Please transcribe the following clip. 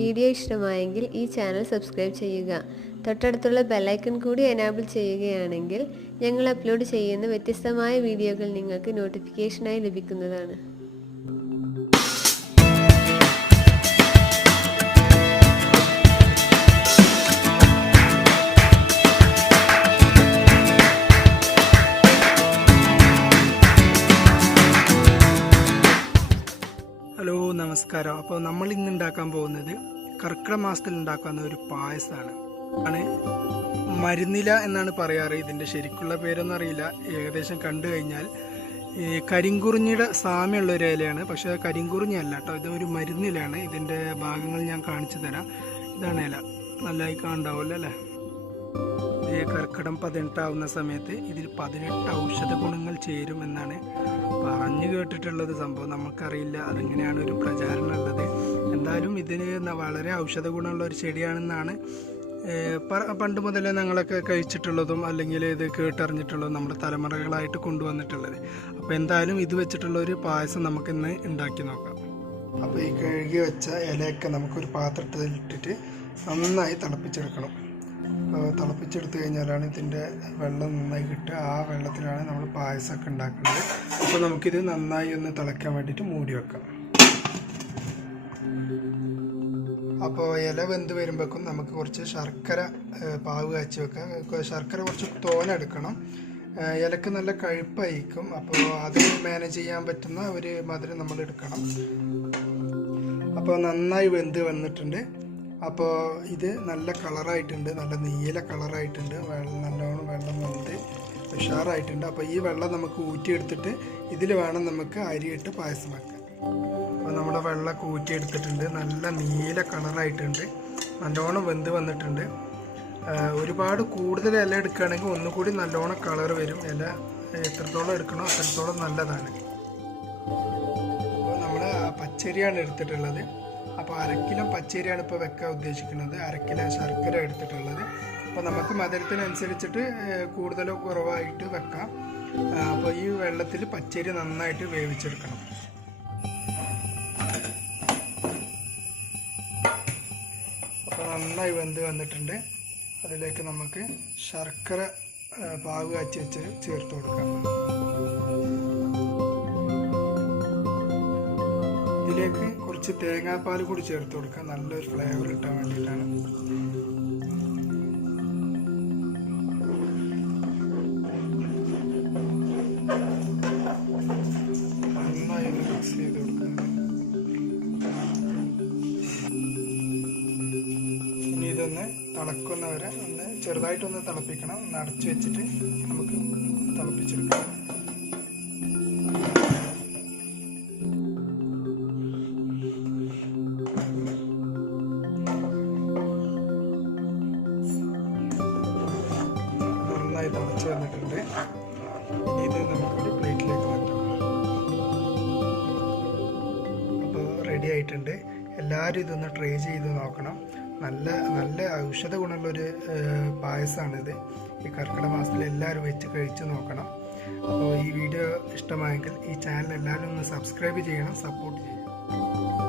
Video ഇഷ്ടമായെങ്കിൽ ഈ channel subscribe ചെയ്യുക. തൊട്ടടുത്തുള്ള ബെൽ ഐക്കൺ കൂടി എനേബിൾ ചെയ്യുകയാണെങ്കിൽ ഞങ്ങൾ അപ്ലോഡ് ചെയ്യുന്ന വ്യത്യസ്തമായ വീഡിയോകൾ നിങ്ങൾക്ക് നോട്ടിഫിക്കേഷനായി ലഭിക്കുന്നതാണ്. ഹലോ നമസ്കാരം. അപ്പോൾ നമ്മൾ ഇന്ന് ഉണ്ടാക്കാൻ പോകുന്നത് കർക്കിടക മാസത്തിൽ ഉണ്ടാക്കുന്ന ഒരു പായസമാണ്. മരുന്നില എന്നാണ് പറയാറ്. ഇതിൻ്റെ ശരിക്കുള്ള പേരൊന്നും അറിയില്ല. ഏകദേശം കണ്ടു കഴിഞ്ഞാൽ കരിങ്കുറിഞ്ഞിയുടെ സാമ്യമുള്ള ഒരു ഇലയാണ്, പക്ഷേ കരിങ്കുറിഞ്ഞി അല്ല കേട്ടോ, ഇത് ഒരു മരുന്നിലാണ്. ഇതിൻ്റെ ഭാഗങ്ങൾ ഞാൻ കാണിച്ചു തരാം. ഇതാണ് ഇല, നല്ലതായി കാണുണ്ടാവുമല്ലോ അല്ലേ. കർക്കിടം 18 ആവുന്ന സമയത്ത് ഇതിൽ 18 ഔഷധ ഗുണങ്ങൾ ചേരും എന്നാണ് പറഞ്ഞു കേട്ടിട്ടുള്ളത്. സംഭവം നമുക്കറിയില്ല അതെങ്ങനെയാണ് ഒരു പ്രചാരണം ഉള്ളത്. എന്തായാലും ഇതിന് വളരെ ഔഷധ ഗുണമുള്ള ഒരു ചെടിയാണെന്നാണ് പണ്ട് മുതലേ ഞങ്ങളൊക്കെ കഴിച്ചിട്ടുള്ളതും അല്ലെങ്കിൽ ഇത് കേട്ടറിഞ്ഞിട്ടുള്ളതും നമ്മുടെ തലമുറകളായിട്ട് കൊണ്ടുവന്നിട്ടുള്ളത്. അപ്പോൾ എന്തായാലും ഇത് വെച്ചിട്ടുള്ള ഒരു പായസം നമുക്കിന്ന് ഉണ്ടാക്കി നോക്കാം. അപ്പോൾ ഈ കഴുകി വെച്ച ഇലയൊക്കെ നമുക്കൊരു പാത്രത്തിൽ ഇട്ടിട്ട് നന്നായി തിളപ്പിച്ചെടുക്കണം. തിളപ്പിച്ചെടുത്ത് കഴിഞ്ഞാലാണ് ഇതിൻ്റെ വെള്ളം നന്നായി കിട്ടുക. ആ വെള്ളത്തിലാണ് നമ്മൾ പായസമൊക്കെ ഉണ്ടാക്കുന്നത്. അപ്പോൾ നമുക്കിത് നന്നായി ഒന്ന് തിളയ്ക്കാൻ വേണ്ടിയിട്ട് മൂടി വെക്കാം. അപ്പോൾ ഇല വെന്ത് വരുമ്പോഴേക്കും നമുക്ക് കുറച്ച് ശർക്കര പാവ് കാച്ചി വെക്കാം. ശർക്കര കുറച്ച് തോനെ എടുക്കണം. ഇലക്ക് നല്ല കഴുപ്പായിരിക്കും. അപ്പോൾ അത് മാനേജ് ചെയ്യാൻ പറ്റുന്ന ഒരു മധുരം നമ്മൾ എടുക്കണം. അപ്പോൾ നന്നായി വെന്ത് വന്നിട്ടുണ്ട്. അപ്പോൾ ഇത് നല്ല കളറായിട്ടുണ്ട്, നല്ല നീല കളറായിട്ടുണ്ട്. നല്ലോണം വെള്ളം വെന്ത് ഉഷാറായിട്ടുണ്ട്. അപ്പോൾ ഈ വെള്ളം നമുക്ക് ഊറ്റിയെടുത്തിട്ട് ഇതിൽ വേണം നമുക്ക് അരിയിട്ട് പായസം വെക്കാൻ. അപ്പോൾ നമ്മുടെ വെള്ളമൊക്കെ ഊറ്റിയെടുത്തിട്ടുണ്ട്. നല്ല നീല കളറായിട്ടുണ്ട്, നല്ലോണം വെന്ത് വന്നിട്ടുണ്ട്. ഒരുപാട് കൂടുതൽ ഇല എടുക്കുകയാണെങ്കിൽ ഒന്നുകൂടി നല്ലോണം കളർ വരും. ഇല എത്രത്തോളം എടുക്കണോ അത്രത്തോളം നല്ലതാണ്. അപ്പോൾ നമ്മൾ പച്ചരിയാണ് എടുത്തിട്ടുള്ളത്. അപ്പോൾ 1 കിലോ പച്ചരിയാണ് ഇപ്പോൾ വെക്കാൻ ഉദ്ദേശിക്കുന്നത്. 1 കിലോ ശർക്കര എടുത്തിട്ടുള്ളത്. അപ്പോൾ നമുക്ക് മധുരത്തിനനുസരിച്ചിട്ട് കൂടുതലോ കുറവായിട്ട് വെക്കാം. അപ്പോൾ ഈ വെള്ളത്തിൽ പച്ചരി നന്നായിട്ട് വേവിച്ചെടുക്കണം. അപ്പോൾ നന്നായി വെന്ത് വന്നിട്ടുണ്ട്. അതിലേക്ക് നമുക്ക് ശർക്കര പാവ് കാച്ചി വെച്ച് ചേർത്ത് കൊടുക്കാം. ഇതിലേക്ക് കുറച്ച് തേങ്ങാപ്പാൽ കൂടി ചേർത്ത് കൊടുക്കാം, നല്ലൊരു ഫ്ലേവർ കിട്ടാൻ വേണ്ടിയിട്ടാണ്. നന്നായി ഒന്ന് മിക്സ് ചെയ്ത് കൊടുക്കുന്നത്. ഇനി ഇതൊന്ന് തിളക്കുന്നവരെ ഒന്ന് ചെറുതായിട്ടൊന്ന് തിളപ്പിക്കണം. ഒന്ന് അടച്ചു വെച്ചിട്ട് നമുക്ക് തിളപ്പിച്ചെടുക്കാം. തിളച്ച് വന്നിട്ടുണ്ട്. ഇത് നമുക്കൊരു പ്ലേറ്റിലേക്ക് മാറ്റാം. അപ്പോൾ റെഡി ആയിട്ടുണ്ട്. എല്ലാവരും ഇതൊന്ന് ട്രൈ ചെയ്ത് നോക്കണം. നല്ല ഔഷധ ഗുണമുള്ളൊരു പായസമാണിത്. ഈ കർക്കിടക മാസത്തിൽ എല്ലാവരും വെച്ച് കഴിച്ച് നോക്കണം. അപ്പോൾ ഈ വീഡിയോ ഇഷ്ടമായെങ്കിൽ ഈ ചാനൽ എല്ലാവരും ഒന്ന് സബ്സ്ക്രൈബ് ചെയ്യണം, സപ്പോർട്ട് ചെയ്യണം.